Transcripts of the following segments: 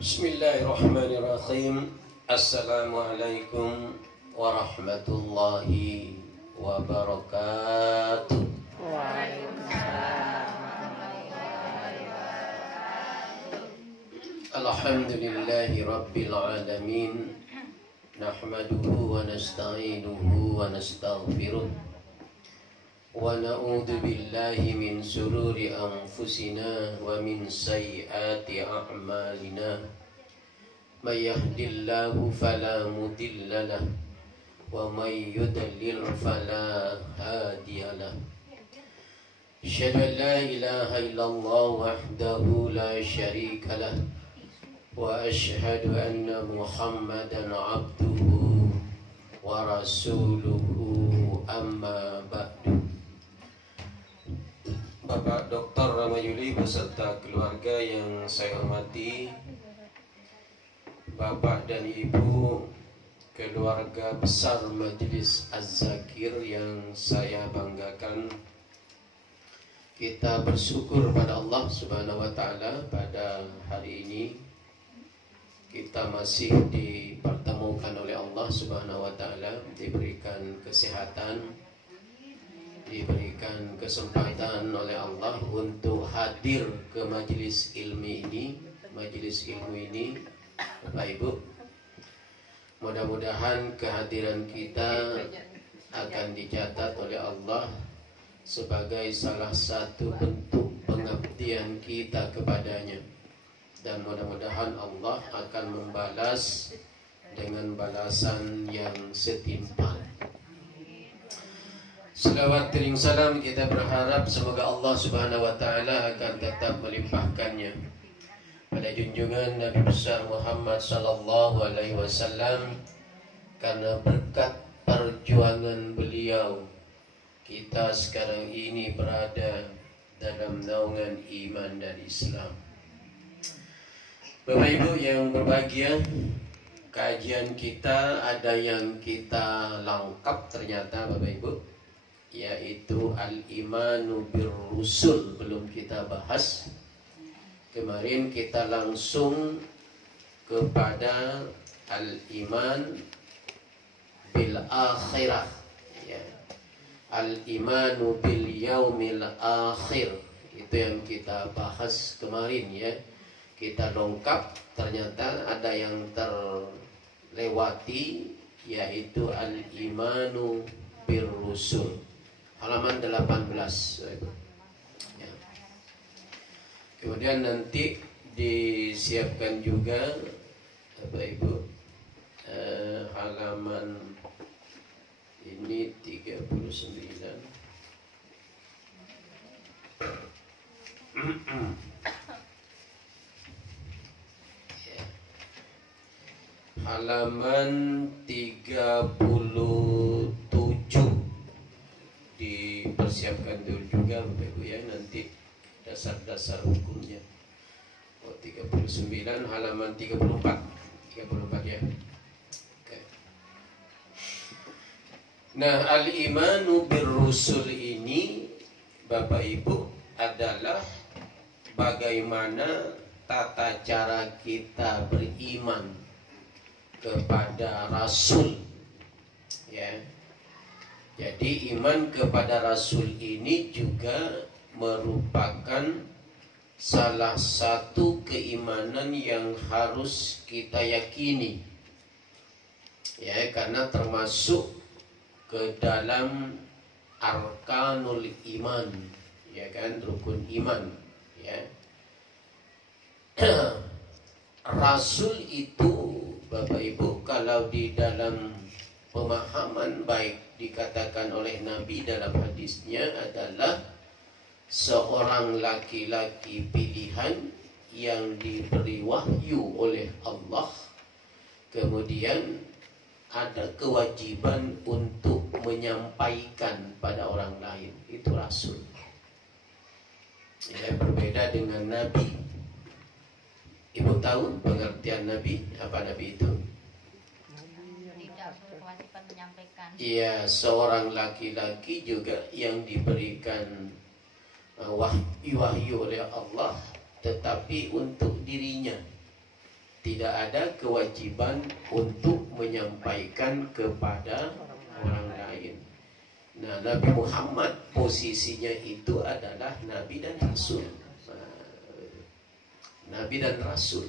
Bismillahirrahmanirrahim. Assalamualaikum warahmatullahi wabarakatuh. Alhamdulillahi rabbil alamin. Nahmaduhu wa nasta'inuhu wa nastaghfiruh. Wa na'udzu billahi min sururi anfusina wa min sayyiati a'malina. May yahdihillahu fala mudilla lahu wa may yudlil fala hadiyalah. Asyhadu an la ilaha illallah wahdahu la syarika lah wa asyhadu anna Muhammadan abduhu wa rasuluhu amma ba'du. Bapak Dr. Ramayuli beserta keluarga yang saya hormati, Bapak dan Ibu keluarga besar Majelis Az-Zakir yang saya banggakan, kita bersyukur pada Allah Subhanahu wa taala pada hari ini kita masih dipertemukan oleh Allah Subhanahu wa taala, diberikan kesehatan, diberikan kesempatan oleh Allah untuk hadir ke majelis ilmu ini, Bapak Ibu. Mudah-mudahan kehadiran kita akan dicatat oleh Allah sebagai salah satu bentuk pengabdian kita kepadanya, dan mudah-mudahan Allah akan membalas dengan balasan yang setimpal. Selawat kering salam kita berharap semoga Allah Subhanahu wa taala akan tetap melimpahkannya pada junjungan Nabi besar Muhammad sallallahu alaihi wasallam, karena berkat perjuangan beliau kita sekarang ini berada dalam naungan iman dan Islam. Bapak Ibu yang berbahagia, kajian kita ada yang kita lengkap ternyata Bapak Ibu, yaitu al-imanu bir-rusul belum kita bahas. Kemarin kita langsung kepada al-iman bil akhirah, ya. Al-imanu bil yaumil akhir, itu yang kita bahas kemarin, ya. Kita lengkap, ternyata ada yang terlewati, yaitu al-imanu bir rusul, halaman 18. Ya. Kemudian nanti disiapkan juga Bapak Ibu halaman ini 39. Ya. Halaman 37 dipersiapkan dulu juga Bapak Ibu, ya, nanti dasar-dasar hukumnya. 39 halaman 34 ya. Oke. Nah, al-imanu bir-rusul ini Bapak Ibu adalah bagaimana tata cara kita beriman kepada Rasul, ya. Jadi iman kepada Rasul ini juga merupakan salah satu keimanan yang harus kita yakini, ya, karena termasuk ke dalam arkanul iman, ya kan, rukun iman, ya. Rasul itu Bapak Ibu, kalau di dalam pemahaman baik dikatakan oleh Nabi dalam hadisnya adalah seorang laki-laki pilihan yang diberi wahyu oleh Allah, kemudian ada kewajiban untuk menyampaikan pada orang lain. Itu Rasul, ya, berbeda dengan Nabi. Ibu tahu pengertian Nabi? Apa Nabi itu? Kewajiban menyampaikan. Iya, seorang laki-laki juga yang diberikan wahyu oleh Allah, tetapi untuk dirinya, Tidak ada kewajiban untuk menyampaikan kepada orang lain. Nah, Nabi Muhammad posisinya itu adalah Nabi dan Rasul. Nabi dan Rasul.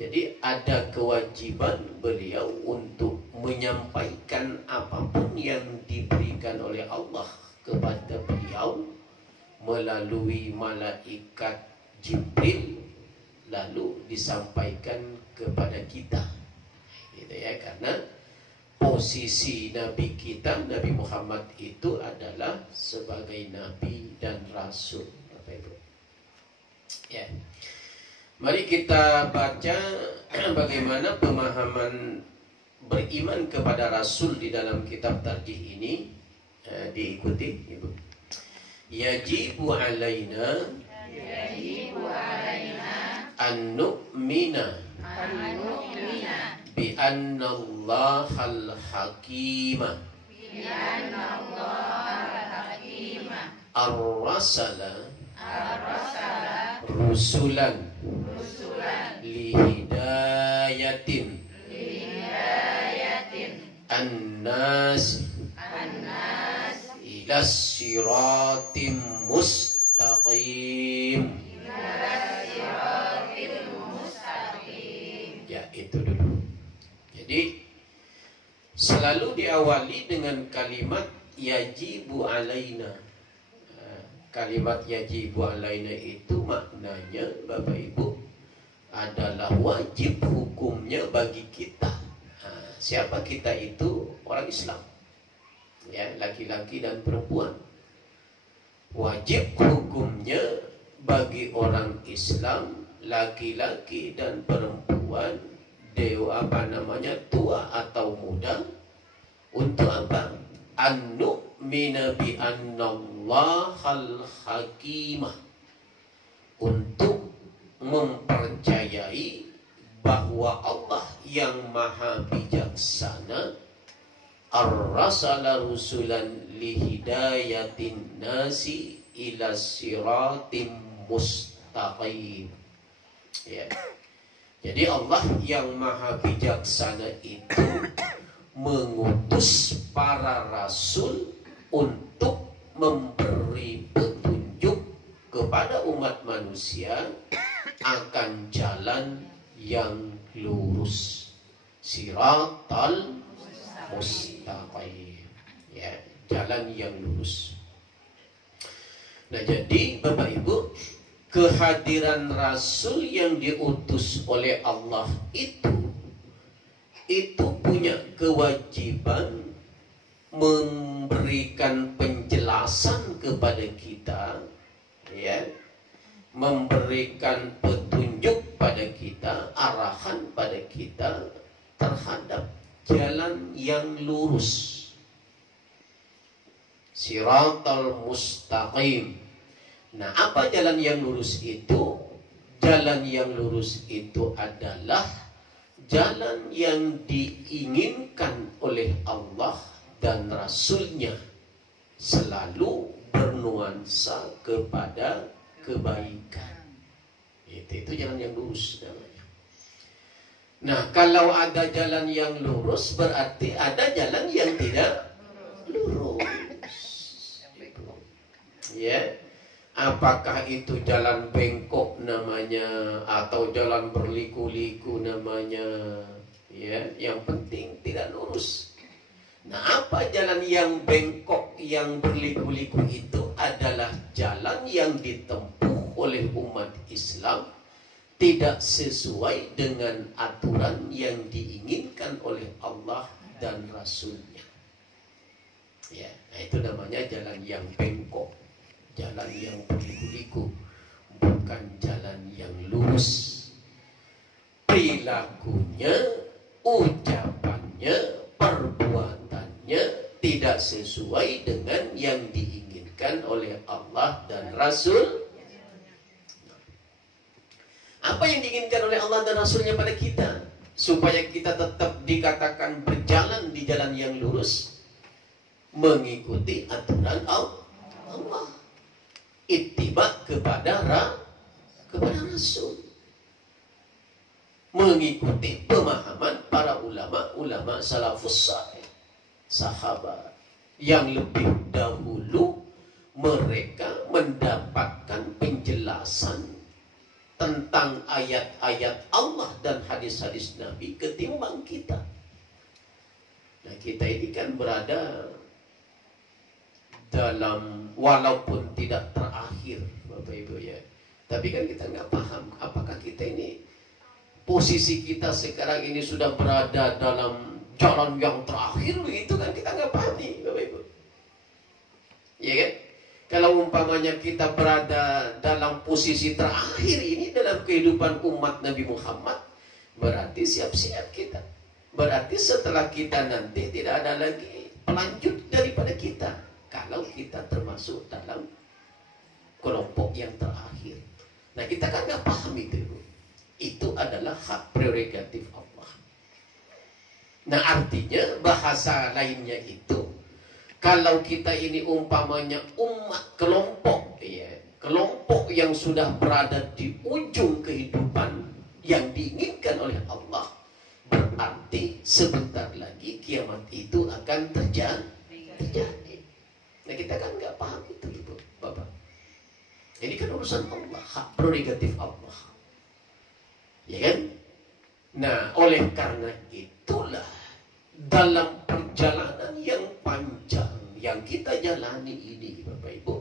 Jadi ada kewajiban beliau untuk menyampaikan apapun yang diberikan oleh Allah kepada beliau melalui malaikat Jibril, lalu disampaikan kepada kita, gitu ya. Karena posisi Nabi kita, Nabi Muhammad itu adalah sebagai Nabi dan Rasul, Bapak Ibu. Ya, mari kita baca bagaimana pemahaman beriman kepada Rasul di dalam kitab Tarjih ini. Diikuti, Ibu. Yajibu alaina an nu'mina bi anna Allahal hakima ar-rasala rusulan lihidayatin an-nas ila siratim mustaqim. Ya, itu dulu. Jadi selalu diawali dengan kalimat yajibu alaina. Kalimat yajibu alaina itu maknanya, Bapak Ibu, adalah wajib hukumnya bagi kita. Siapa kita itu? Orang Islam, ya, laki-laki dan perempuan. Wajib hukumnya bagi orang Islam, laki-laki dan perempuan, tua atau muda, untuk apa? An-nu'mina bi annallahal hakimah, untuk mempercayai bahwa Allah yang maha bijaksana ar-rasala rusulan lihidayatin nasi ila siratim mustaqim. Ya. Jadi Allah yang maha bijaksana itu mengutus para rasul untuk memberi petunjuk kepada umat manusia akan jalan yang lurus, siratal mustaqim, ya, jalan yang lurus. Nah, jadi Bapak Ibu, kehadiran Rasul yang diutus oleh Allah itu punya kewajiban memberikan penjelasan kepada kita, ya, memberikan petunjuk pada kita, arahan pada kita terhadap jalan yang lurus, siratal mustaqim. Nah, apa jalan yang lurus itu? Jalan yang lurus itu adalah jalan yang diinginkan oleh Allah dan Rasulnya, selalu bernuansa kepada kebaikan. Itu jalan yang lurus namanya. Nah, kalau ada jalan yang lurus, berarti ada jalan yang tidak lurus. Ya. Apakah itu jalan bengkok namanya, atau jalan berliku-liku namanya, ya, yang penting tidak lurus. Nah, apa jalan yang bengkok, yang berliku-liku itu? Adalah jalan yang ditempuh oleh umat Islam tidak sesuai dengan aturan yang diinginkan oleh Allah dan Rasulnya. Ya, nah itu namanya jalan yang bengkok, jalan yang berliku-liku, bukan jalan yang lurus. Perilakunya, ucapannya, perbuatannya tidak sesuai dengan yang diinginkan oleh Allah dan Rasul. Apa yang diinginkan oleh Allah dan Rasulnya pada kita? Supaya kita tetap dikatakan berjalan di jalan yang lurus, mengikuti aturan Allah, ittiba kepada Rasul. mengikuti pemahaman para ulama salafus saleh, sahabat yang lebih dahulu mereka mendapatkan penjelasan tentang ayat-ayat Allah dan hadis-hadis Nabi ketimbang kita. Nah, kita ini kan berada dalam, walaupun tidak terakhir Bapak Ibu ya, tapi kan kita nggak paham apakah kita ini, posisi kita sekarang ini sudah berada dalam jalan yang terakhir begitu kan, kita nggak pahami Bapak Ibu. Ya kan? Kalau umpamanya kita berada dalam posisi terakhir ini dalam kehidupan umat Nabi Muhammad, berarti siap-siap kita. Berarti setelah kita nanti tidak ada lagi pelanjut daripada kita, kalau kita termasuk dalam kelompok yang terakhir. Nah, kita kan nggak paham itu. Itu adalah hak prerogatif Allah. Nah, artinya bahasa lainnya itu, kalau kita ini umpamanya umat kelompok, ya, kelompok yang sudah berada di ujung kehidupan yang diinginkan oleh Allah, berarti sebentar lagi kiamat itu akan terjadi. Nah, kita kan nggak paham itu, Ibu, Bapak. Ini kan urusan Allah, hak prerogatif Allah. Ya kan? Nah, oleh karena itulah dalam perjalanan yang panjang yang kita jalani ini, Bapak Ibu,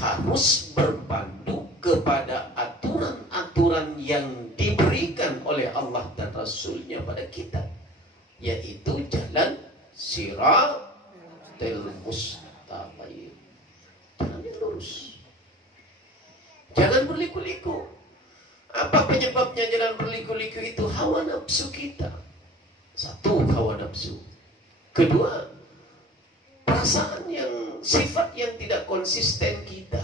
harus berpandu kepada aturan-aturan yang diberikan oleh Allah dan Rasulnya pada kita, yaitu jalan Shiratal Mustaqim, jalan yang lurus. Jangan berliku-liku. Apa penyebabnya jalan berliku-liku itu? Hawa nafsu kita. Satu, hawa nafsu. Kedua, perasaan yang, sifat yang tidak konsisten kita.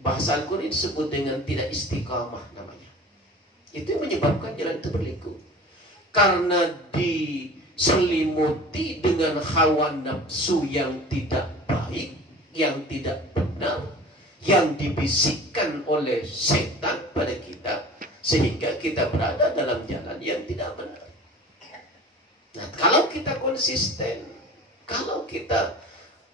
Bahasa Al-Quran disebut dengan tidak istiqamah namanya. Itu yang menyebabkan jalan itu berliku. Karena diselimuti dengan hawa nafsu yang tidak baik, yang tidak benar, yang dibisikkan oleh setan pada kita, sehingga kita berada dalam jalan yang tidak benar. Nah, kalau kita konsisten, kalau kita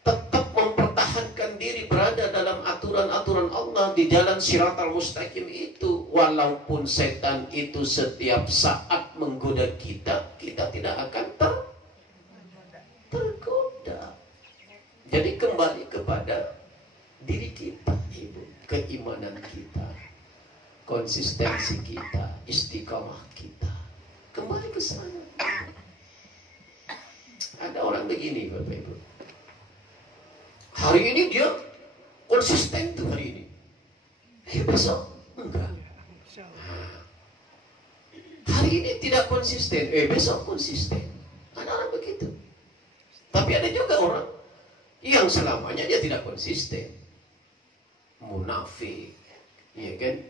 tetap mempertahankan diri berada dalam aturan-aturan Allah di jalan Shiratal Mustaqim itu, walaupun setan itu setiap saat menggoda kita, kita tidak akan tergoda. Jadi kembali kepada diri kita, Ibu, keimanan kita, konsistensi kita, istiqamah kita, kembali ke sana. Ada orang begini, Bapak Ibu, hari ini dia konsisten tuh hari ini, besok enggak. Hari ini tidak konsisten, besok konsisten. Ada orang begitu. Tapi ada juga orang yang selamanya dia tidak konsisten, munafik, ya kan,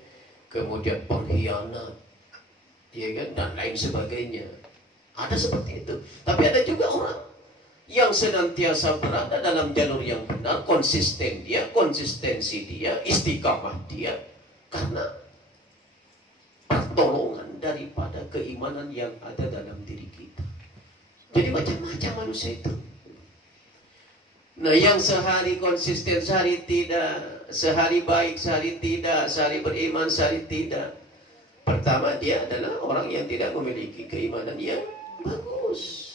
kemudian pengkhianat, ya kan, dan lain sebagainya. Ada seperti itu. Tapi ada juga orang yang senantiasa berada dalam jalur yang benar, konsisten dia, konsistensi dia, istiqamah dia, karena pertolongan daripada keimanan yang ada dalam diri kita. Jadi macam-macam manusia itu. Nah, yang sehari konsisten, sehari tidak, sehari baik, sehari tidak, sehari beriman, sehari tidak. Pertama, dia adalah orang yang tidak memiliki keimanan yang bagus.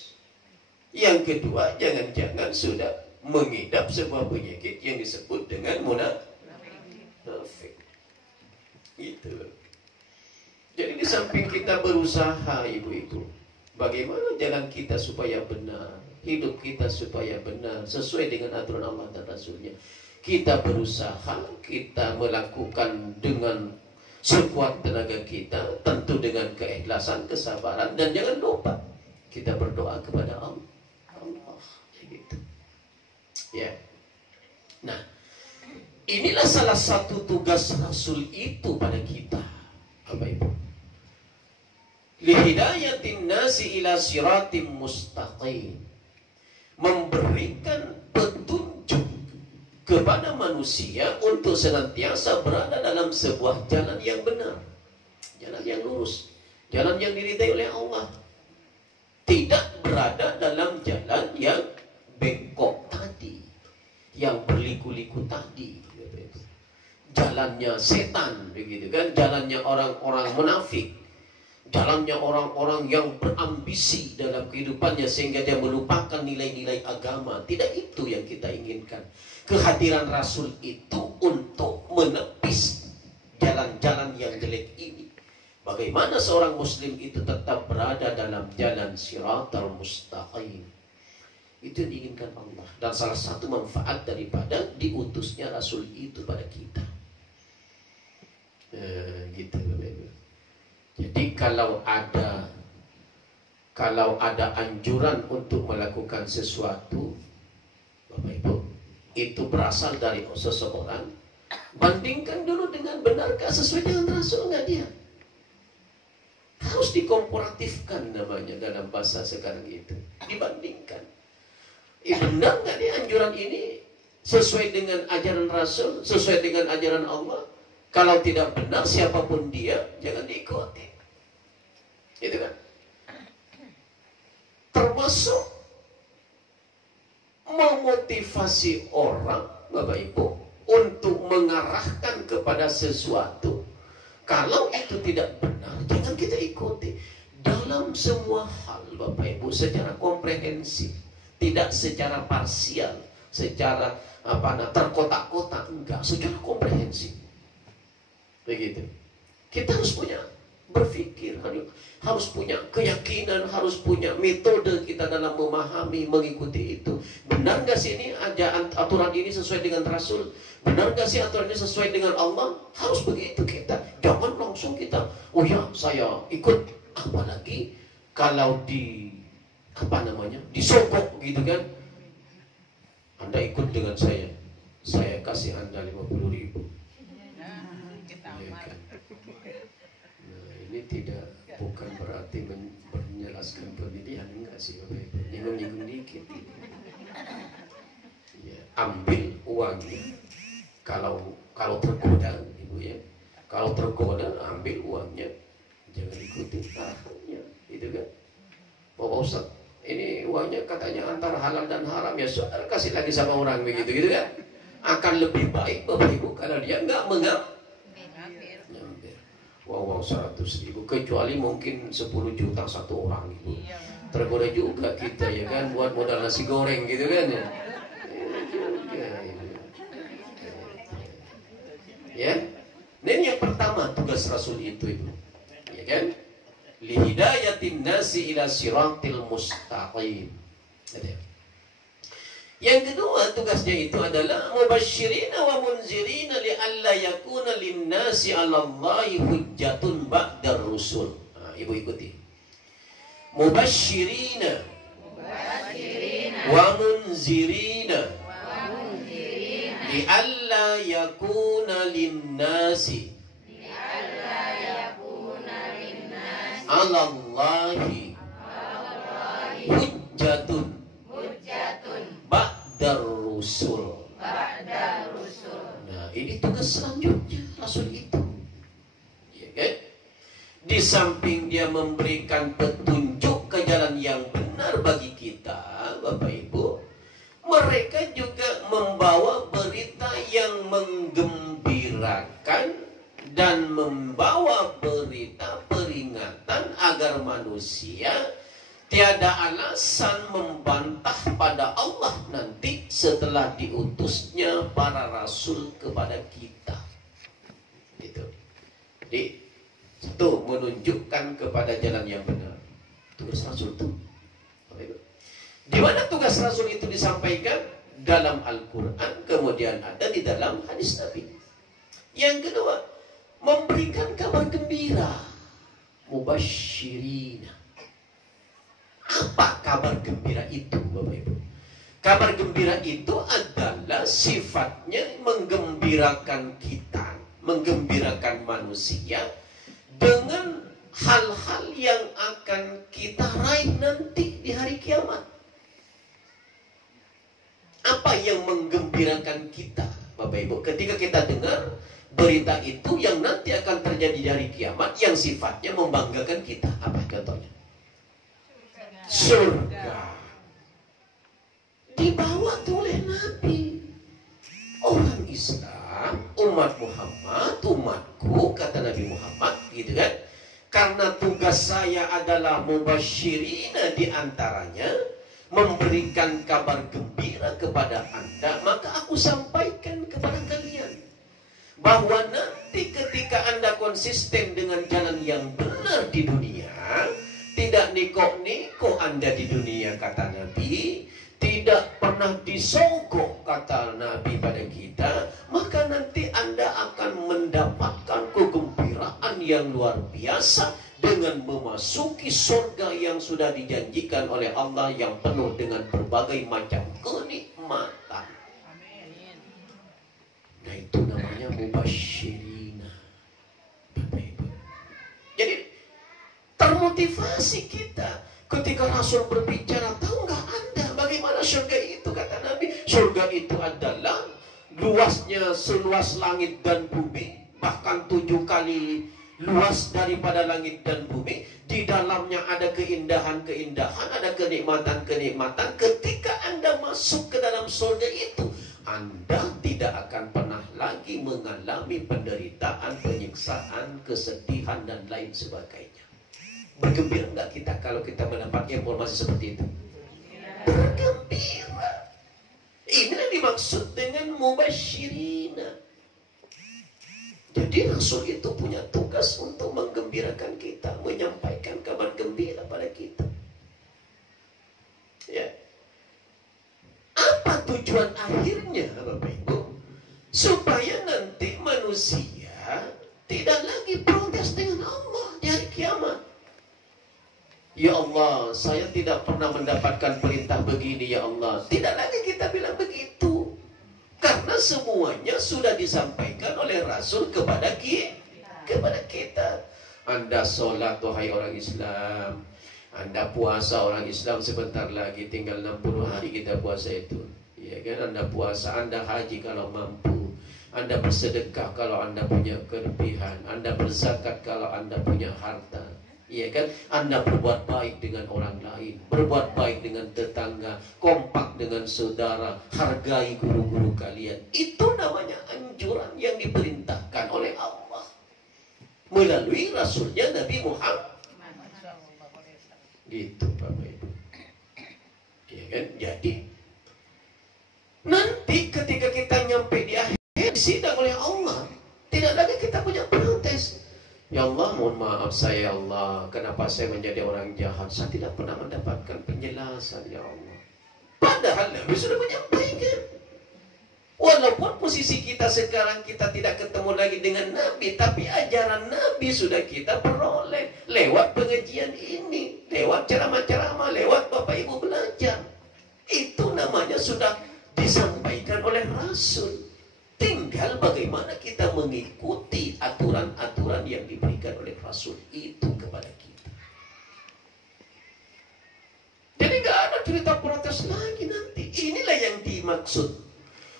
Yang kedua, jangan-jangan sudah mengidap sebuah penyakit yang disebut dengan munafik. Gitu. Jadi di samping kita berusaha, ibu-ibu, bagaimana jalan kita supaya benar, hidup kita supaya benar, sesuai dengan aturan Allah dan Rasulnya. Kita berusaha, kita melakukan dengan sekuat tenaga kita, tentu dengan keikhlasan, kesabaran, dan jangan lupa kita berdoa kepada Allah. Gitu. Ya. Nah, inilah salah satu tugas Rasul itu pada kita, Bapak Ibu. Lihidayatin nasi ila siratim mustaqim. Memberikan petunjuk kepada manusia untuk senantiasa berada dalam sebuah jalan yang benar, jalan yang lurus. Jalan yang diridai oleh Allah. Tidak berada dalam jalan yang bengkok tadi, yang berliku-liku tadi. Jalannya setan, begitu kan? Jalannya orang-orang munafik. Jalannya orang-orang yang berambisi dalam kehidupannya sehingga dia melupakan nilai-nilai agama. Tidak itu yang kita inginkan. Kehadiran Rasul itu untuk menepis jalan-jalan yang jelek ini. Bagaimana seorang muslim itu tetap berada dalam jalan Shiratal Mustaqim. Itu yang diinginkan Allah. Dan salah satu manfaat daripada diutusnya Rasul itu pada kita. Gitu Bapak-Ibu. Jadi kalau ada anjuran untuk melakukan sesuatu, Bapak Ibu, itu berasal dari seseorang, bandingkan dulu dengan benarkah sesuai dengan Rasul nggak dia? Harus dikomparatifkan namanya dalam bahasa sekarang itu. Dibandingkan. Benar nggak dia anjuran ini sesuai dengan ajaran Rasul, sesuai dengan ajaran Allah? Kalau tidak benar siapapun dia, jangan diikuti. Gitu kan? Termasuk memotivasi orang, Bapak Ibu, untuk mengarahkan kepada sesuatu. Kalau itu tidak benar, jangan kita ikuti. Dalam semua hal, Bapak Ibu, secara komprehensif, tidak secara parsial, secara terkotak-kotak, enggak, secara komprehensif. Begitu. Kita harus punya berpikir, harus punya keyakinan, harus punya metode kita dalam memahami, mengikuti itu. Benar gak sih ini aturan ini sesuai dengan Rasul? Benar gak sih aturan ini sesuai dengan Allah? Harus begitu kita. Jangan langsung kita, oh ya saya ikut. Apalagi kalau disogok gitu kan. Anda ikut dengan saya kasih Anda 50.000. Ini bukan berarti menjelaskan pemilihan, enggak sih Bapak Ibu. Nyinggung-nyinggung dikit. Ya, ambil uangnya. Kalau tergoda, Ibu ya. Kalau tergoda, ambil uangnya. Jangan ikuti arahannya, gitu kan. Bapak Ustaz, ini uangnya katanya antara halal dan haram, ya saudara kasih lagi sama orang begitu, gitu kan. Akan lebih baik Bapak Ibu kalau dia enggak mengambil uang 100.000, kecuali mungkin 10 juta satu orang Ibu. Tergoda juga kita ya kan, buat modal nasi goreng gitu kan ya. Ya. Dan yang pertama tugas Rasul itu Ibu. Ya kan? Lihidayatin nasi ila siratil mustaqim. Yang kedua tugasnya itu adalah mubasyirina wa munzirina li'alla yakuna linnasi 'ala Allahi hujjatun ba'dar rusul. Nah, Ibu ikuti. Mubasyirina wa munzirina li'alla yakuna linnasi 'ala Allahi hujjatun ba'dar rusul. Nah, ini tugas selanjutnya Rasul itu. Ya kan? Di samping dia memberikan petunjuk ke jalan yang benar bagi kita, Bapak Ibu, mereka juga membawa berita yang menggembirakan dan membawa berita peringatan agar manusia tiada alasan membantah pada Allah nanti setelah diutusnya para rasul kepada kita. Itu. Jadi, satu, menunjukkan kepada jalan yang benar. Tugas rasul itu. Di mana tugas rasul itu disampaikan? Dalam Al-Quran, kemudian ada di dalam hadis Nabi. Yang kedua, memberikan kabar gembira. Mubasyirina. Apa kabar gembira itu, Bapak Ibu? Kabar gembira itu adalah sifatnya menggembirakan kita, menggembirakan manusia dengan hal-hal yang akan kita raih nanti di hari kiamat. Apa yang menggembirakan kita, Bapak Ibu? Ketika kita dengar berita itu yang nanti akan terjadi terjadi dari kiamat yang sifatnya membanggakan kita. Apa contohnya? Surga. Dibawa oleh Nabi. Orang Islam, umat Muhammad, umatku, kata Nabi Muhammad, gitu kan? Karena tugas saya adalah mubasyirina, di antaranya memberikan kabar gembira kepada Anda, maka aku sampaikan kepada kalian bahwa nanti ketika Anda konsisten dengan jalan yang benar di dunia, tidak niko-niko Anda di dunia, kata Nabi, tidak pernah disogok, kata Nabi pada kita, maka nanti Anda akan mendapatkan kegembiraan yang luar biasa dengan memasuki surga yang sudah dijanjikan oleh Allah, yang penuh dengan berbagai macam kenikmatan. Nah, itu namanya mubasyirina, Bapak Ibu. Jadi termotivasi kita ketika Rasul berbicara, tahu nggak Anda bagaimana surga itu? Kata Nabi, surga itu adalah luasnya seluas langit dan bumi, bahkan 7 kali luas daripada langit dan bumi. Di dalamnya ada keindahan-keindahan, ada kenikmatan-kenikmatan. Ketika Anda masuk ke dalam surga itu, Anda tidak akan pernah lagi mengalami penderitaan, penyiksaan, kesedihan, dan lain sebagainya. Bergembira nggak kita kalau kita mendapat informasi seperti itu? Bergembira. Inilah dimaksud dengan mubasyirina. Jadi Rasul itu punya tugas untuk menggembirakan kita, menyampaikan kabar gembira pada kita. Ya. Apa tujuan akhirnya, Bapak Ibu? Supaya nanti manusia tidak lagi protes dengan Allah di hari kiamat. Ya Allah, saya tidak pernah mendapatkan perintah begini, ya Allah. Tidak lagi kita bilang begitu. Karena semuanya sudah disampaikan oleh Rasul kepada kita. Anda sholat, wahai orang Islam. Anda puasa, orang Islam, sebentar lagi tinggal 60 hari kita puasa itu. Ya kan? Anda puasa, Anda haji kalau mampu. Anda bersedekah kalau Anda punya kelebihan. Anda berzakat kalau Anda punya harta. Iya kan? Anda berbuat baik dengan orang lain, berbuat baik dengan tetangga, kompak dengan saudara, hargai guru-guru kalian. Itu namanya anjuran yang diperintahkan oleh Allah melalui Rasulnya Nabi Muhammad. Gitu, Bapak Ibu. Iya kan? Jadi nanti ketika kita nyampe di akhir sidang oleh Allah, tidak lagi kita punya protes. Ya Allah, mohon maaf saya, ya Allah, kenapa saya menjadi orang jahat? Saya tidak pernah mendapatkan penjelasan, ya Allah. Padahal Nabi sudah menyampaikan. Walaupun posisi kita sekarang kita tidak ketemu lagi dengan Nabi, tapi ajaran Nabi sudah kita peroleh lewat pengajian ini, lewat ceramah-ceramah, lewat Bapak Ibu belajar. Itu namanya sudah disampaikan oleh Rasul. Tinggal bagaimana kita mengikuti aturan-aturan yang diberikan oleh Rasul itu kepada kita. Jadi nggak ada cerita protes lagi nanti. Inilah yang dimaksud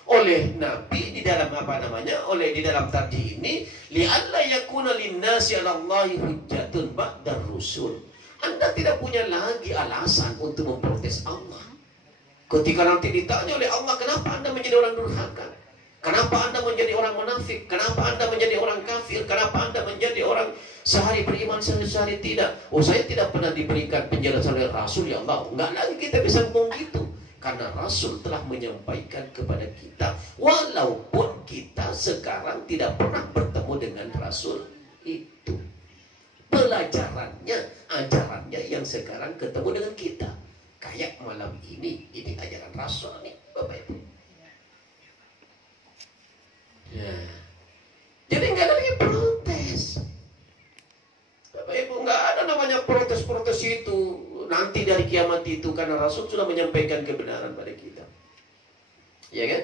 oleh Nabi di dalam di dalam tadi ini, li'alla yakuna linnasi 'alallahi hujjatun ba'dar rusul. Anda tidak punya lagi alasan untuk memprotes Allah. Ketika nanti ditanya oleh Allah, kenapa Anda menjadi orang durhaka? Kenapa Anda menjadi orang munafik? Kenapa Anda menjadi orang kafir? Kenapa Anda menjadi orang sehari beriman, sehari tidak? Oh, saya tidak pernah diberikan penjelasan oleh Rasul, ya Allah. Enggak lagi kita bisa ngomong gitu. Karena Rasul telah menyampaikan kepada kita, walaupun kita sekarang tidak pernah bertemu dengan Rasul itu. Pelajarannya, ajarannya yang sekarang ketemu dengan kita. Kayak malam ini ajaran Rasul nih, Bapak Ibu. Ya. Jadi nggak ada lagi protes, Bapak Ibu. Nggak ada namanya protes-protes itu nanti dari kiamat itu, karena Rasul sudah menyampaikan kebenaran pada kita. Ya kan?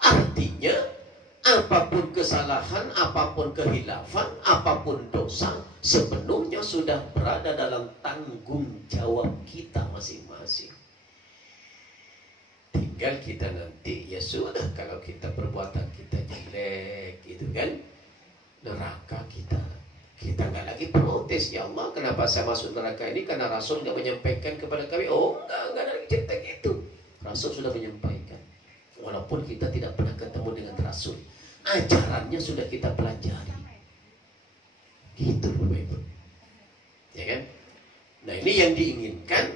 Artinya apapun kesalahan, apapun kehilafan, apapun dosa, sepenuhnya sudah berada dalam tanggung jawab kita masing-masing. Tinggal kita nanti, ya sudah, kalau kita perbuatan kita jelek gitu kan, neraka kita Kita nggak lagi protes, ya Allah kenapa saya masuk neraka ini karena Rasul nggak menyampaikan kepada kami. Oh enggak ada lagi cerita gitu. Rasul sudah menyampaikan. Walaupun kita tidak pernah ketemu dengan Rasul, ajarannya sudah kita pelajari. Gitu Bapak Ibu. Ya kan? Nah ini yang diinginkan,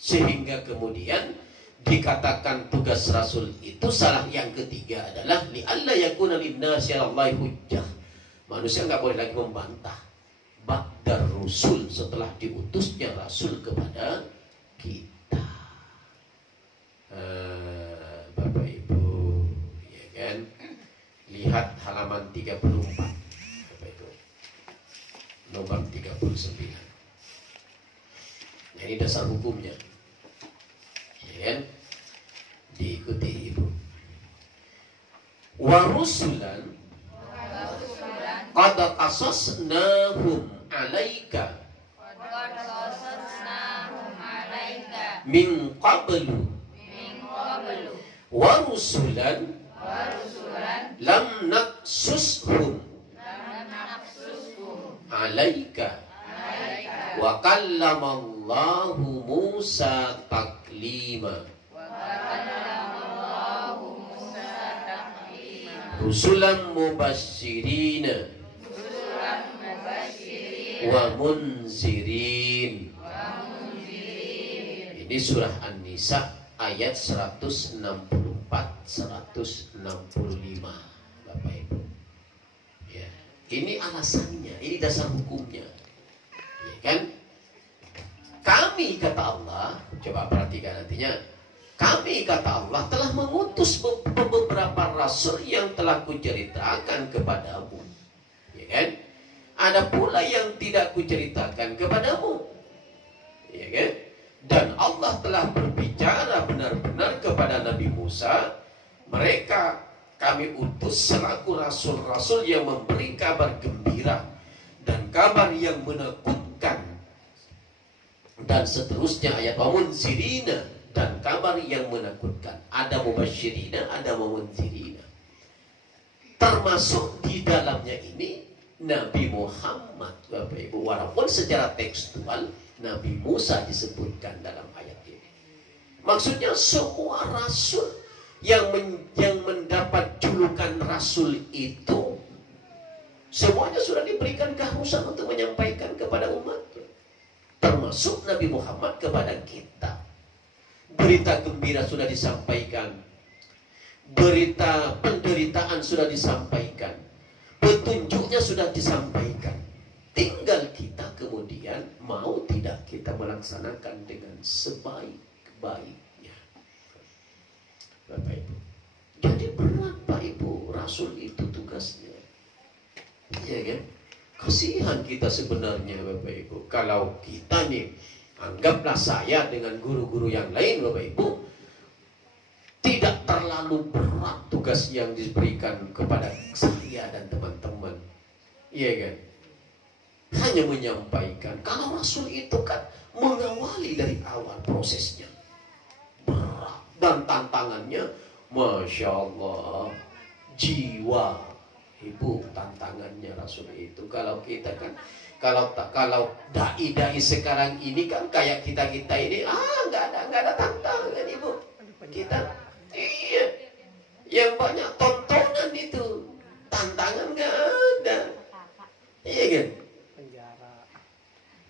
sehingga kemudian dikatakan tugas Rasul itu salah yang ketiga adalah li'alla yakuna linnasi 'alallahi hujjah. Manusia nggak boleh lagi membantah ba'dar rusul, setelah diutusnya Rasul kepada kita. Bapak Ibu, ya kan? Lihat halaman 34, Bapak Ibu, nomor 39. Nah, ini dasar hukumnya, ya kan? Diikuti Ibu. Wa rusulan qad qasasnahum 'alaika min qablu wa rusulan lam naqsushum 'alaika wa kallamallahu Musa taklima. Rusulan mubashirina wa munzirin. Ini surah An-Nisa ayat 164 165 Bapak Ibu. Ya, ini alasannya, ini dasar hukumnya. Ya kan? Kami kata Allah, coba perhatikan nantinya. Kami kata Allah telah mengutus beberapa rasul yang telah kuceritakan kepadamu. Ya kan? Ada pula yang tidak kuceritakan kepadamu. Ya kan? Dan Allah telah berbicara benar-benar kepada Nabi Musa. Mereka kami utus selaku rasul-rasul yang memberi kabar gembira dan kabar yang menakutkan. Dan seterusnya ayat wamunzirina, dan kabar yang menakutkan. Ada mubasyirina, ada wamunzirina. Termasuk di dalamnya ini Nabi Muhammad, Bapak Ibu. Walaupun secara tekstual Nabi Musa disebutkan dalam ayat ini. Maksudnya semua rasul yang mendapat julukan rasul itu semuanya sudah diberikan keharusan untuk menyampaikan kepada umatnya. Termasuk Nabi Muhammad kepada kita. Berita gembira sudah disampaikan. Berita penderitaan sudah disampaikan. Petunjuknya sudah disampaikan. Tinggal kita kemudian mau tidak kita melaksanakan dengan sebaik-baiknya. Bapak Ibu. Jadi berat Pak Ibu, Rasul itu tugasnya. Iya kan? Kasihan kita sebenarnya Bapak Ibu. Kalau kita nih, anggaplah saya dengan guru-guru yang lain Bapak Ibu, tidak terlalu berat tugas yang diberikan kepada saya dan teman-teman. Iya kan? Hanya menyampaikan. Kalau Rasul itu kan mengawali dari awal prosesnya. Berat. Dan tantangannya, Masya Allah, jiwa. Ibu, tantangannya Rasul itu. Kalau kita kan, kalau dai-dai sekarang ini kan kayak kita ini, nggak ada tantangan Ibu. Kita, iya, yang banyak tontonan itu, tantangan nggak ada, iya kan?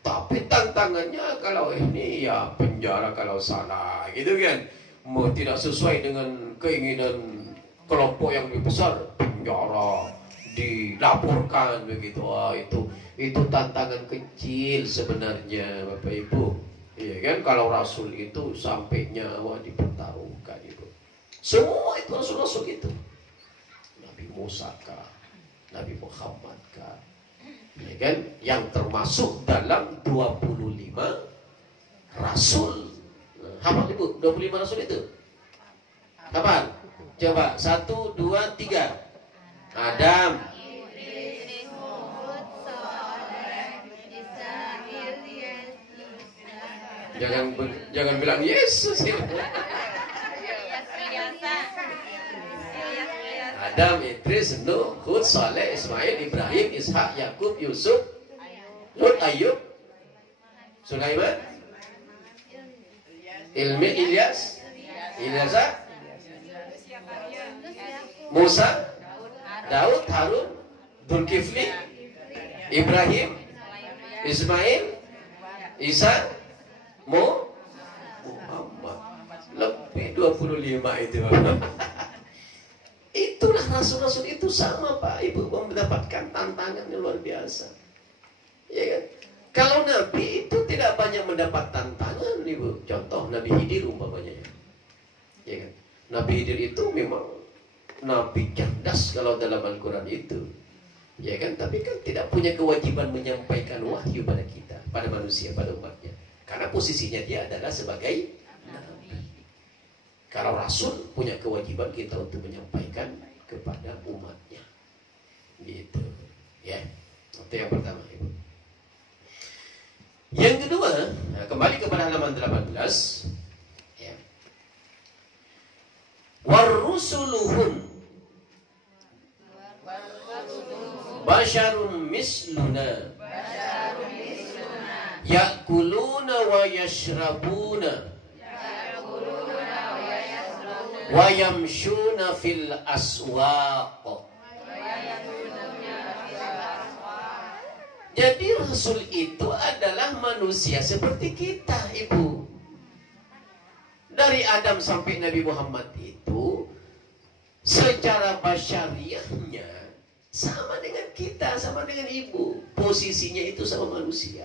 Tapi tantangannya kalau ini ya penjara kalau salah, gitu kan? Mau tidak sesuai dengan keinginan kelompok yang lebih besar, penjara. Dilaporkan begitu. Itu tantangan kecil sebenarnya Bapak Ibu. Iya kan, kalau Rasul itu sampai nyawa dipertaruhkan Ibu. Semua itu Rasul-Rasul itu. Nabi Musa kah, Nabi Muhammad kah, ya kan, yang termasuk dalam 25 Rasul. Hafal Ibu 25 Rasul itu? Hafal? Coba 1, 2, 3. Adam, jangan bilang Yesus ya. Adam, Idris, Nuh, Hud, Saleh, Ismail, Ibrahim, Ishak, Yakub, Yusuf, Lut, Ayub, Sulaiman, Ilmi, Ilyas, Musa, Daud, Harun, Dzulkifli, Ibrahim, Ismail, Isa, Muhammad. Lebih 25 itu. Itulah rasul-rasul itu sama Pak Ibu, mendapatkan tantangan yang luar biasa. Ya kan? Kalau Nabi itu tidak banyak mendapat tantangan Ibu. Contoh Nabi Khidir umpamanya. Ya kan? Nabi Khidir itu memang Nabi cerdas kalau dalam Al-Quran itu. Ya kan? Tapi kan tidak punya kewajiban menyampaikan wahyu pada kita, pada manusia, pada umatnya. Karena posisinya dia adalah sebagai Nabi. Kalau Rasul punya kewajiban kita untuk menyampaikan kepada umatnya. Gitu. Ya. Itu yang pertama Ibu. Yang kedua, nah kembali kepada halaman 18. Ya. Warrusuluhum Basharun misluna Ya'kuluna wa yashrabuna wa yamshuna fil aswaq. Jadi Rasul itu adalah manusia seperti kita Ibu. Dari Adam sampai Nabi Muhammad itu secara basyariahnya sama dengan kita, sama dengan Ibu. Posisinya itu sama manusia.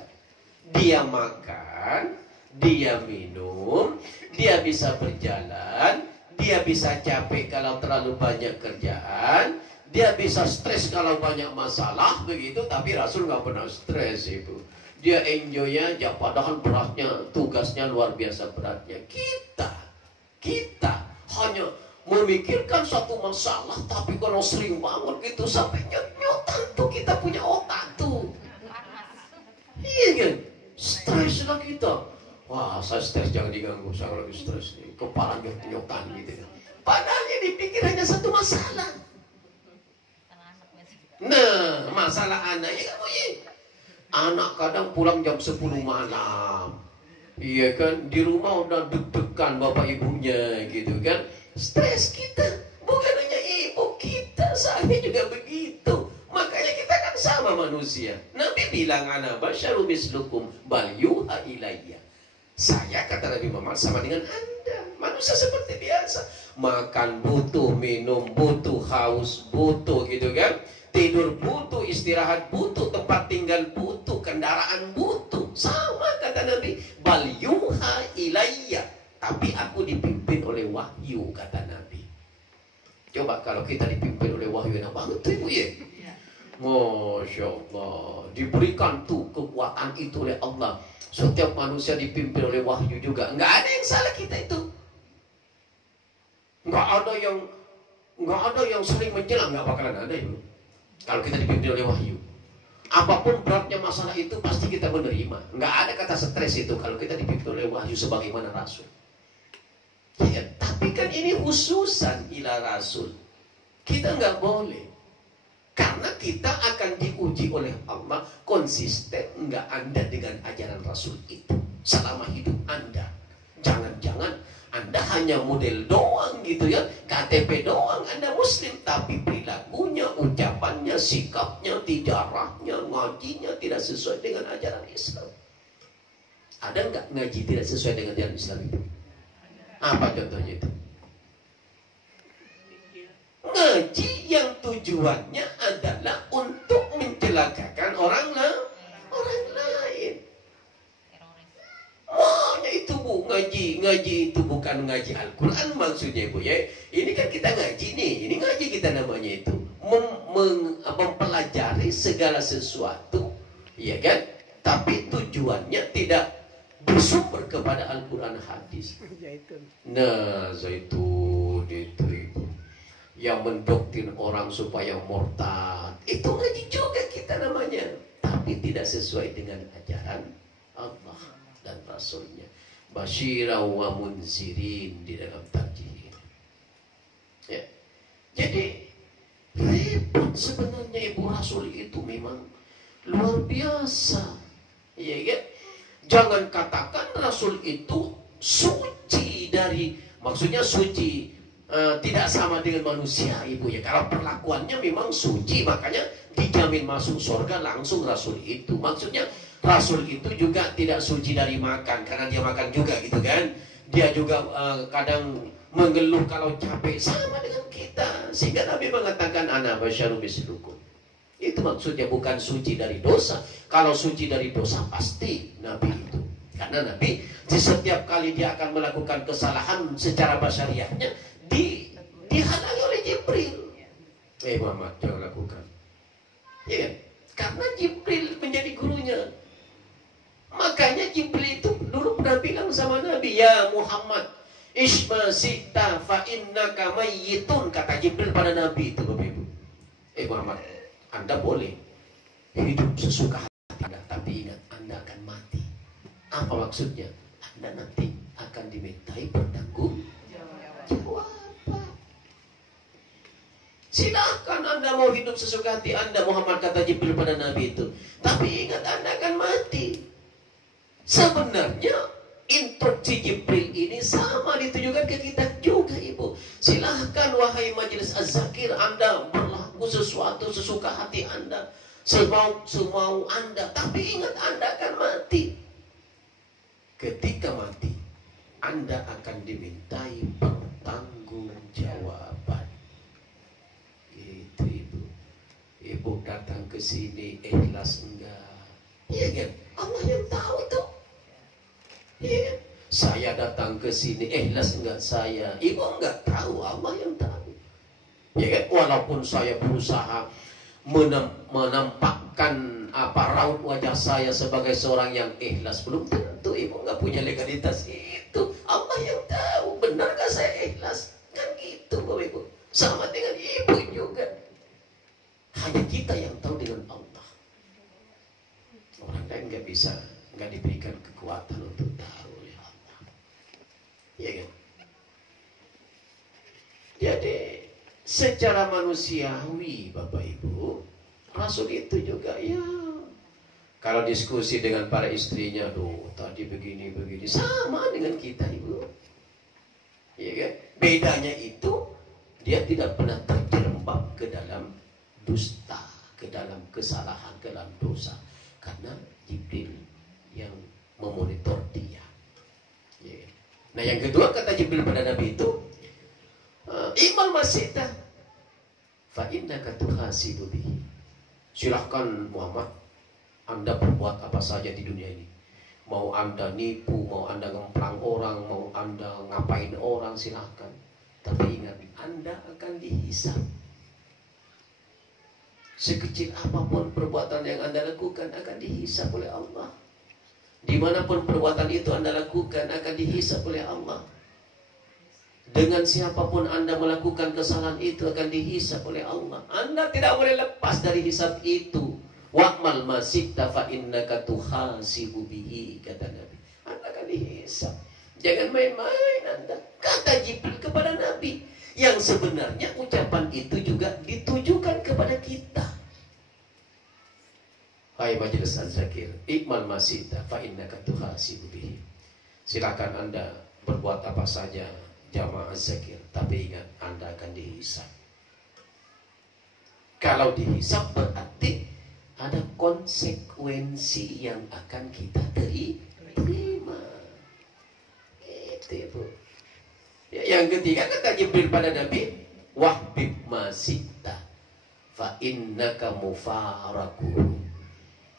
Dia makan, dia minum, dia bisa berjalan, dia bisa capek kalau terlalu banyak kerjaan, dia bisa stres kalau banyak masalah begitu. Tapi Rasul nggak pernah stres Ibu. Dia enjoy aja, padahal beratnya, tugasnya luar biasa beratnya. Kita hanya memikirkan satu masalah, tapi kalau sering banget gitu sampai nyot-nyotan tuh kita punya otak tuh. Iya kan? Stres lah kita. Wah, saya stres, jangan diganggu, saya lagi stres nih. Kepala nyot-nyotan gitu. Padahal yang dipikir hanya satu masalah. Nah, masalah anaknya kan anak kadang pulang jam 10 malam. Iya kan? Di rumah udah deg-degan bapak ibunya gitu kan. Stres kita, bukan hanya ibu kita, saya juga begitu. Makanya kita kan sama manusia. Nabi bilang ana basyarum mislukum bal yuha ilayya. Saya kata Nabi Muhammad sama dengan Anda, manusia seperti biasa. Makan butuh, minum butuh, haus butuh gitu kan. Tidur butuh, istirahat butuh, tempat tinggal butuh, kendaraan butuh. Sama kata Nabi, bal yuha ilayya. Tapi aku dipimpin oleh wahyu, kata Nabi. Coba kalau kita dipimpin oleh wahyu, enak banget tuh Ibu ya. Masya Allah. Diberikan tuh kekuatan itu oleh Allah. Setiap manusia dipimpin oleh wahyu juga. Nggak ada yang salah kita itu. Nggak ada yang sering mencela. Nggak bakalan ada Ibu. Kalau kita dipimpin oleh wahyu. Apapun beratnya masalah itu pasti kita menerima. Nggak ada kata stres itu kalau kita dipimpin oleh wahyu sebagaimana Rasul. Ya, tapi kan ini khususan ila Rasul. Kita nggak boleh. Karena kita akan diuji oleh Allah konsisten nggak Anda dengan ajaran Rasul itu selama hidup Anda. Jangan-jangan Anda hanya model doang gitu ya, KTP doang Anda Muslim, tapi perilakunya, ucapannya, sikapnya, tijarahnya, ngajinya tidak sesuai dengan ajaran Islam. Ada nggak ngaji tidak sesuai dengan ajaran Islam itu? Apa contohnya itu? Ngaji yang tujuannya adalah untuk mencelakakan orang lain. Maunya itu Bu, ngaji itu bukan ngaji Al-Quran maksudnya Bu ya. Ini kan kita ngaji nih, ini ngaji kita namanya itu mempelajari segala sesuatu, ya kan? Tapi tujuannya tidak bersumber kepada Al-Quran hadis. Nah, zaitun itu yang mendoktrin orang supaya murtad, itu ngaji juga kita namanya, tapi tidak sesuai dengan ajaran Allah dan Rasulnya. Basyira wa munzirin di dalam tarjih. Ya. Jadi luar biasa. Iya kan? Jangan katakan Rasul itu suci dari, maksudnya suci tidak sama dengan manusia, ibu ya. Kalau perlakuannya memang suci, makanya dijamin masuk surga langsung Rasul itu. Maksudnya Rasul itu juga tidak suci dari makan, karena dia makan juga gitu kan. Dia juga kadang mengeluh kalau capek, sama dengan kita. Sehingga Nabi mengatakan ana basyarum mislukum. Itu maksudnya bukan suci dari dosa. Kalau suci dari dosa pasti Nabi itu. Karena Nabi di setiap kali dia akan melakukan kesalahan secara basyariahnya dihalangi oleh Jibril. Muhammad, jangan lakukan. Ya, karena Jibril menjadi gurunya. Makanya Jibril itu dulu pernah bilang sama Nabi, ya Muhammad, isma sita fa innaka mayyitun, kata Jibril pada Nabi itu, Bapak Ibu. Muhammad, Anda boleh hidup sesuka hati Anda, tapi ingat Anda akan mati. Apa maksudnya? Anda nanti akan dimintai bertanggung jawab. Silahkan Anda mau hidup sesuka hati Anda, Muhammad, kata Jibril pada Nabi itu. Tapi ingat Anda akan mati. Sebenarnya instruksi Jibril ini sama ditujukan ke kita juga, Ibu. Silahkan wahai majelis az-zakir, Anda berlaku sesuatu sesuka hati Anda, semau Anda. Tapi ingat Anda akan mati. Ketika mati, Anda akan dimintai pertanggungjawaban. Itu Ibu. Ibu datang ke sini ikhlas enggak? Iya kan? Allah yang tahu tuh. Iya kan? Saya datang ke sini ikhlas enggak saya? Ibu enggak tahu, Allah yang tahu. Ya kan? Walaupun saya berusaha menampakkan raut wajah saya sebagai seorang yang ikhlas, belum tentu. Ibu nggak punya legalitas itu. Allah yang tahu benarkah saya ikhlas, kan gitu Bapak Ibu. Sama dengan Ibu juga. Hanya kita yang tahu dengan Allah. Orang lain nggak bisa, nggak diberikan kekuatan untuk tahu oleh Allah. Ya kan? Jadi secara manusiawi Bapak Ibu, Rasul itu juga ya, kalau diskusi dengan para istrinya, tadi begini sama dengan kita Ibu. Ya kan? Bedanya itu dia tidak pernah terjerembab ke dalam dusta, ke dalam kesalahan, ke dalam dosa, karena Jibril yang memonitor dia. Ya kan? Nah yang kedua kata Jibril pada Nabi itu, imal masita fa innaka tuhasibu bihi. Silahkan Muhammad, Anda berbuat apa saja di dunia ini. Mau Anda nipu, mau Anda ngemplang orang, mau Anda ngapain orang, silahkan. Tapi ingat, Anda akan dihisab. Sekecil apapun perbuatan yang Anda lakukan akan dihisab oleh Allah. Dimanapun perbuatan itu Anda lakukan akan dihisab oleh Allah. Dengan siapapun Anda melakukan kesalahan itu akan dihisab oleh Allah. Anda tidak boleh lepas dari hisab itu. Wa'mal masita fa innaka tuhasibu bihi, kata Nabi. Anda akan dihisab. Jangan main-main Anda. Kata Jibril kepada Nabi. Yang sebenarnya ucapan itu juga ditujukan kepada kita. Hai majelis az-zakir, ikmal masita fa innaka tuhasibu bihi. Silakan Anda berbuat apa saja, jamaah zakir, tapi ingat Anda akan dihisab. Kalau dihisab berarti ada konsekuensi yang akan kita terima. Itu Ibu. Ya, yang ketiga kata Jibril pada Nabi, wahbib masita fa innaka mufaraquhu.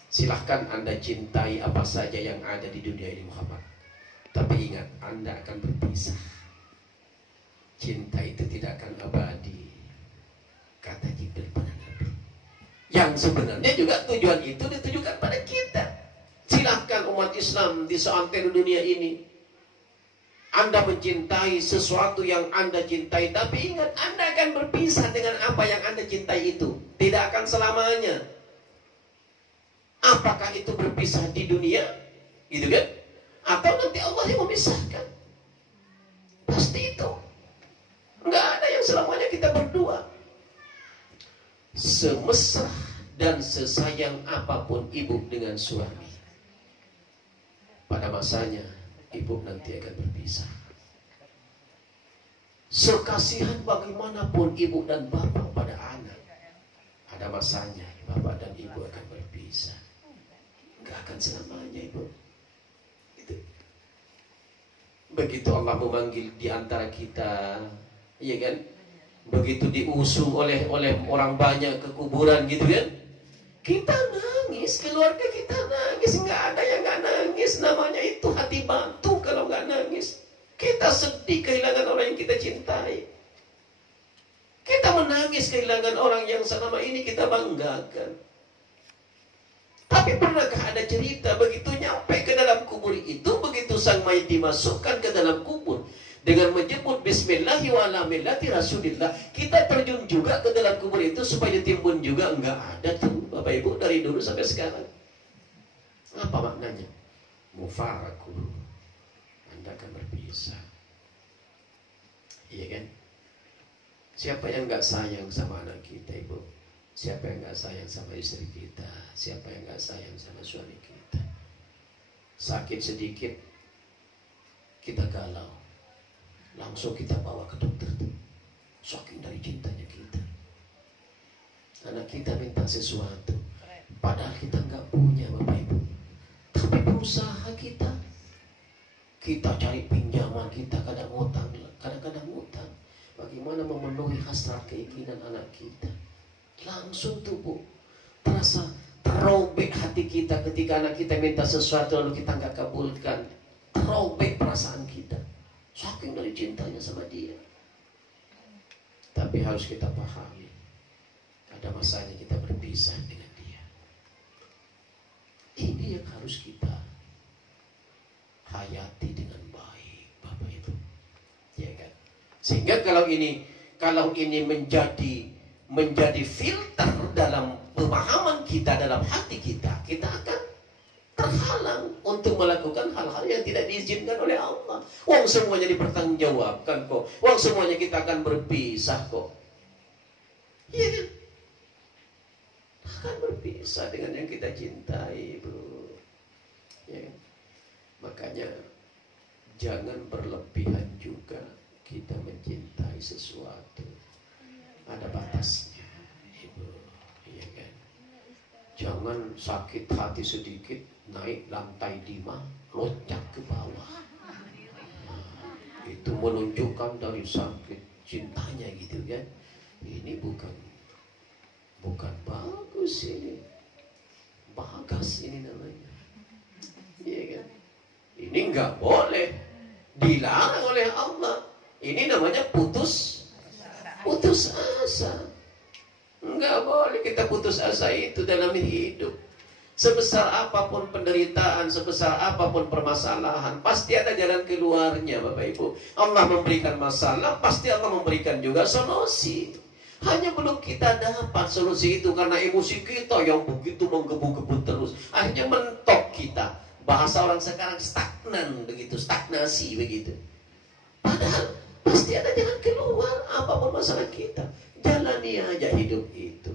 Silahkan Anda cintai apa saja yang ada di dunia ini Muhammad, tapi ingat Anda akan berpisah. Cinta itu tidak akan abadi, kata Jibril pada Nabi. Yang sebenarnya juga tujuan itu ditujukan pada kita. Silahkan umat Islam di seantero dunia ini, Anda mencintai sesuatu yang Anda cintai, tapi ingat Anda akan berpisah dengan apa yang Anda cintai itu. Tidak akan selamanya. Apakah itu berpisah di dunia, gitu kan? Atau nanti Allah yang memisahkan? Pasti itu. Nggak ada yang selamanya kita berdua. Semesra dan sesayang apapun ibu dengan suami, pada masanya ibu nanti akan berpisah. Sekasihan bagaimanapun ibu dan bapak pada anak, ada masanya bapak dan ibu akan berpisah. Nggak akan selamanya ibu. Itu. Begitu Allah memanggil di antara kita, iya kan? Begitu diusung oleh orang banyak ke kuburan gitu kan? Kita nangis, keluarga kita nangis, nggak ada yang nggak nangis. Namanya itu hati batu kalau nggak nangis. Kita sedih kehilangan orang yang kita cintai. Kita menangis kehilangan orang yang selama ini kita banggakan. Tapi pernahkah ada cerita begitu nyampe ke dalam kubur itu, begitu sang mayit dimasukkan ke dalam kubur dengan menyebut Bismillahi wa ala millati Rasulillah, kita terjun juga ke dalam kubur itu supaya ditimbun juga? Enggak ada tuh Bapak Ibu dari dulu sampai sekarang. Apa maknanya? Mufaraku, Anda akan berpisah. Iya kan? Siapa yang enggak sayang sama anak kita Ibu? Siapa yang enggak sayang sama istri kita? Siapa yang enggak sayang sama suami kita? Sakit sedikit kita galau, langsung kita bawa ke dokter tuh. Saking dari cintanya kita. Anak kita minta sesuatu, padahal kita nggak punya Bapak Ibu. Tapi berusaha kita cari pinjaman, kita kadang-kadang utang. Bagaimana memenuhi hasrat keinginan anak kita? Langsung tuh Bu, terasa terobek hati kita ketika anak kita minta sesuatu lalu kita nggak kabulkan. Terobek perasaan kita. Saking dari cintanya sama dia. Tapi harus kita pahami, ada masanya kita berpisah dengan dia. Ini yang harus kita hayati dengan baik Bapak Ibu, ya kan? Sehingga kalau ini menjadi filter dalam pemahaman kita, dalam hati kita, kita akan terhalang untuk melakukan hal-hal yang tidak diizinkan oleh Allah. Wong semuanya dipertanggungjawabkan kok. Wong semuanya kita akan berpisah kok. Iya kan? Akan berpisah dengan yang kita cintai, bro. Ya kan? Makanya jangan berlebihan juga kita mencintai sesuatu. Ada batasnya, Ibu. Iya kan? Jangan sakit hati sedikit naik lantai 5, loncat ke bawah. Nah, itu menunjukkan dari sakit cintanya gitu kan. Ini bukan bagus ini. Bagas ini namanya. Iya kan? Ini nggak boleh, dilarang oleh Allah. Ini namanya putus asa. Nggak boleh kita putus asa itu dalam hidup. Sebesar apapun penderitaan, sebesar apapun permasalahan, pasti ada jalan keluarnya Bapak Ibu. Allah memberikan masalah, pasti Allah memberikan juga solusi. Hanya belum kita dapat solusi itu karena emosi kita yang begitu menggebu-gebu terus. Akhirnya mentok kita. Bahasa orang sekarang stagnan begitu, stagnasi begitu. Padahal pasti ada jalan keluar apapun masalah kita. Jalani aja hidup itu.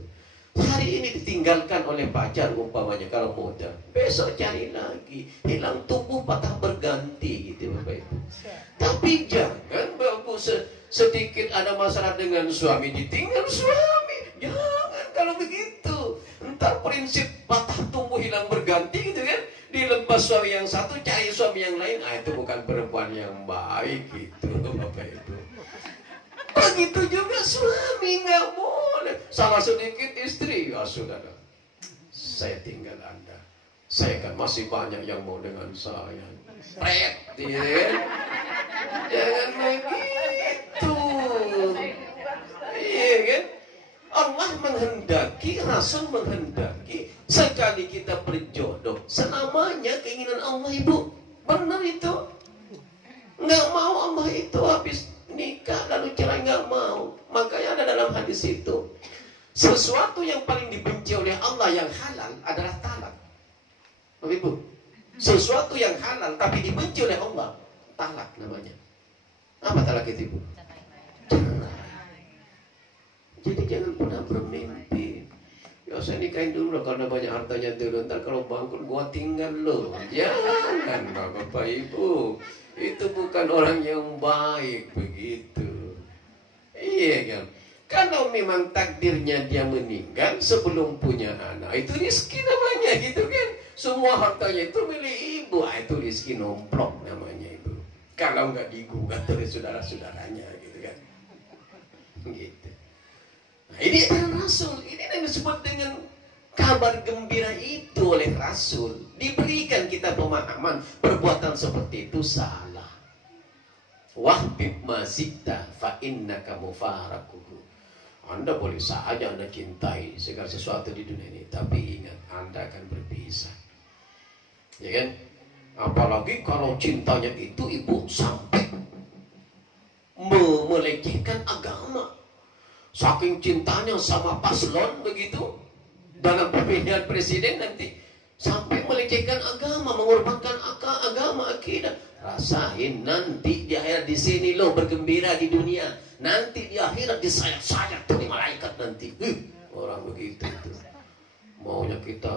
Hari ini ditinggalkan oleh pacar umpamanya kalau muda, besok cari lagi, hilang tubuh patah berganti gitu Bapak Ibu. Tapi jangan Bapak sedikit ada masalah dengan suami ditinggal suami. Jangan kalau begitu. Entar prinsip patah tumbuh hilang berganti gitu kan. Dilepas suami yang satu cari suami yang lain, itu bukan perempuan yang baik gitu Bapak Ibu. Begitu juga suami nggak boleh. Salah sedikit istri, ya saudara, saya tinggal Anda. Saya kan masih banyak yang mau dengan saya. Pret, ya. Jangan begitu. Iya kan? Allah menghendaki, Rasul menghendaki, sekali kita berjodoh, selamanya keinginan Allah Ibu. Benar itu. Nggak mau Allah itu habis nikah lalu cerai, nggak mau. Makanya ada dalam hadis itu, sesuatu yang paling dibenci oleh Allah yang halal adalah talak. Ibu, sesuatu yang halal tapi dibenci oleh Allah, talak namanya. Apa talak itu Ibu? Cerai. Jadi jangan pernah bermimpi, Ya usah nikahin dulu lah, karena banyak hartanya dulu. Ntar kalau bangkrut gua tinggal lo. Jangan Bapak Ibu. Itu bukan orang yang baik begitu. Iya kan. Kalau memang takdirnya dia meninggal sebelum punya anak, itu rezeki namanya gitu kan. Semua hartanya itu milik ibu, itu rezeki nomplok namanya itu. Kalau nggak digugat oleh saudara-saudaranya gitu kan. Gitu. Nah, ini adalah Rasul. Ini yang disebut dengan kabar gembira itu oleh Rasul. Diberikan kita pemahaman perbuatan seperti itu salah. Wahbib mazikta fa innaka mufarakuhu. Anda boleh saja Anda cintai segala sesuatu di dunia ini, tapi ingat Anda akan berpisah. Ya kan? Apalagi kalau cintanya itu ibu sampai melecehkan agama. Saking cintanya sama paslon begitu dalam pemilihan presiden nanti sampai melecehkan agama, mengorbankan agama, akidah. Rasain nanti di akhirat, di sini lo bergembira di dunia, nanti di akhirat disayat-sayat tuh di malaikat nanti. Orang begitu itu. Maunya kita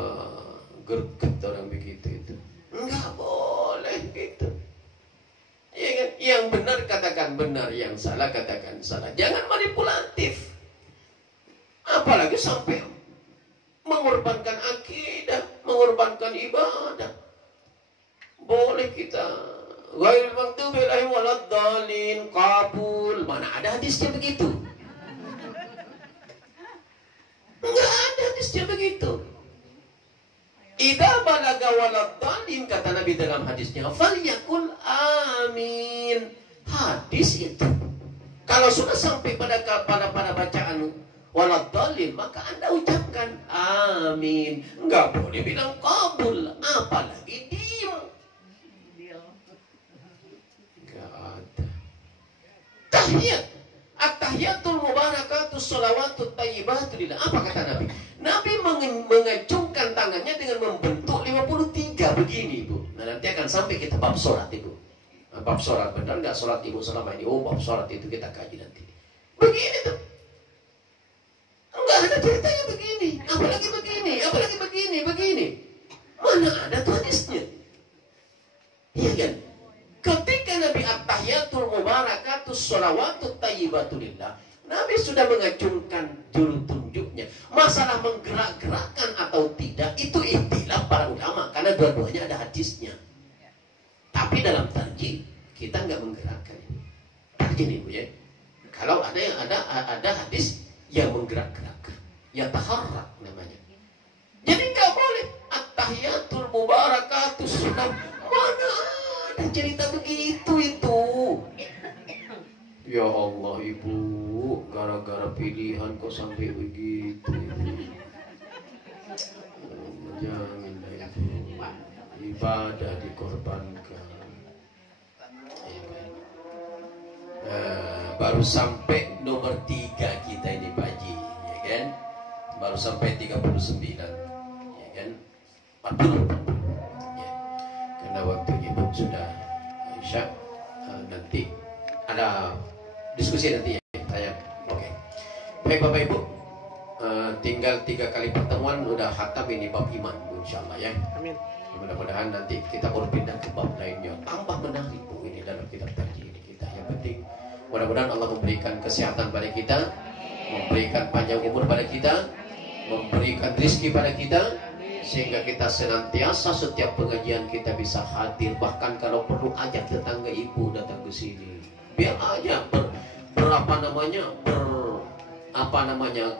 gerget orang begitu itu. Enggak boleh gitu. Ya kan? Yang benar katakan benar, yang salah katakan salah. Jangan manipulatif. Apalagi sampai mengorbankan akidah, mengorbankan ibadah. Boleh kita ghairil maghdubi alaihim waladdallin kabul. Mana ada hadisnya begitu? Enggak ada hadisnya begitu. Idza balaga waladdallin, kata Nabi dalam hadisnya, falyakul amin. Hadis itu. Kalau sudah sampai pada bacaan waladdallin, maka Anda ucapkan amin. Enggak boleh bilang kabul, apalagi diam. Enggak ada. Tahiyat, at-tahiyatul mubarakatus sholawatut thayyibatu lillah. Apa kata Nabi? Nabi mengacungkan tangannya dengan membentuk 53 begini, Bu. Nah, nanti akan sampai kita bab sholat, Ibu. Nah, bab sholat, benar nggak sholat Ibu selama ini? Oh, bab sholat itu kita kaji nanti. Begini tuh. Enggak ada ceritanya begini. Apalagi begini, apalagi begini. Mana ada tuh hadisnya? Iya kan? Ketika Nabi at-tahiyatul mubarakatus sholawatut thayyibatu lillah, Nabi sudah mengacungkan juru tunjuknya. Masalah menggerak-gerakkan atau tidak, itu ikhtilaf para ulama, karena dua-duanya ada hadisnya. Tapi dalam tarjih kita nggak menggerakkan ini. Tarjih nih, Bu ya. Kalau ada hadis yang menggerak-gerakkan, ya taharrak namanya. Jadi nggak boleh at-tahiyatul mubarakatus sholawat. Mana ada cerita begitu itu? Ya Allah, Ibu, gara-gara pilihan kok sampai begitu, Ibu. Jangan, Ibu. Ibadah dikorbankan. Baru sampai nomor 3 kita ini, Pak Haji, ya kan? Baru sampai 39, ya kan? 40. Ya. Karena waktu Ibu sudah Isya, nanti ada diskusi nanti ya, saya. Oke. Baik Bapak Ibu, tinggal 3 kali pertemuan udah khatam ini bab iman, insyaallah ya. Amin. Mudah-mudahan nanti kita berpindah ke bab lainnya, tambah menarik, Bu, ini dalam kitab tarjih ini kita. Yang penting mudah-mudahan Allah memberikan kesehatan pada kita, memberikan panjang umur pada kita, memberikan rezeki pada kita, sehingga kita senantiasa setiap pengajian kita bisa hadir. Bahkan kalau perlu ajak tetangga Ibu datang ke sini, biar aja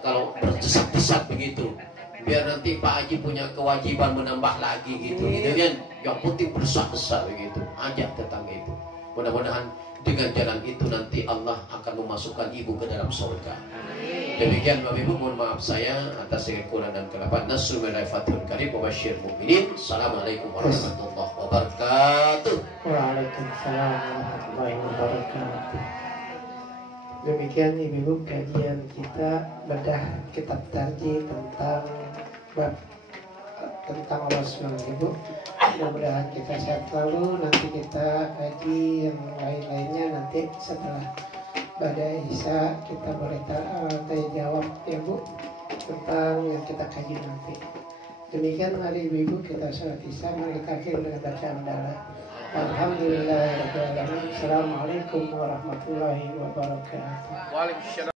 kalau berdesak-desak begitu, biar nanti Pak Haji punya kewajiban menambah lagi gitu kan. Yang penting berdesak-desak begitu, ajak tetangga Ibu. Mudah-mudahan dengan jalan itu nanti Allah akan memasukkan Ibu ke dalam surga. Demikian Bapak Ibu, mohon maaf saya atas kekurangan dan kelapan. Nasrul Fathul Karim wa basyir mu'minin. Assalamualaikum warahmatullahi wabarakatuh. Waalaikumsalam warahmatullahi wabarakatuh. Demikian Ibu kajian kita bedah kitab tarjih tentang Allah SWT, Ibu. Mudah-mudahan kita sehat selalu. Nanti kita kaji yang lain-lainnya nanti setelah badai Isya, kita boleh tanya jawab ya Bu. tentang yang kita kaji nanti. Demikian mari ibu-ibu kita sholat isya, mari kita akhiri dengan baca hamdalah. Alhamdulillahirabbil alamin. Assalamualaikum warahmatullahi wabarakatuh. Waalaikumsalam.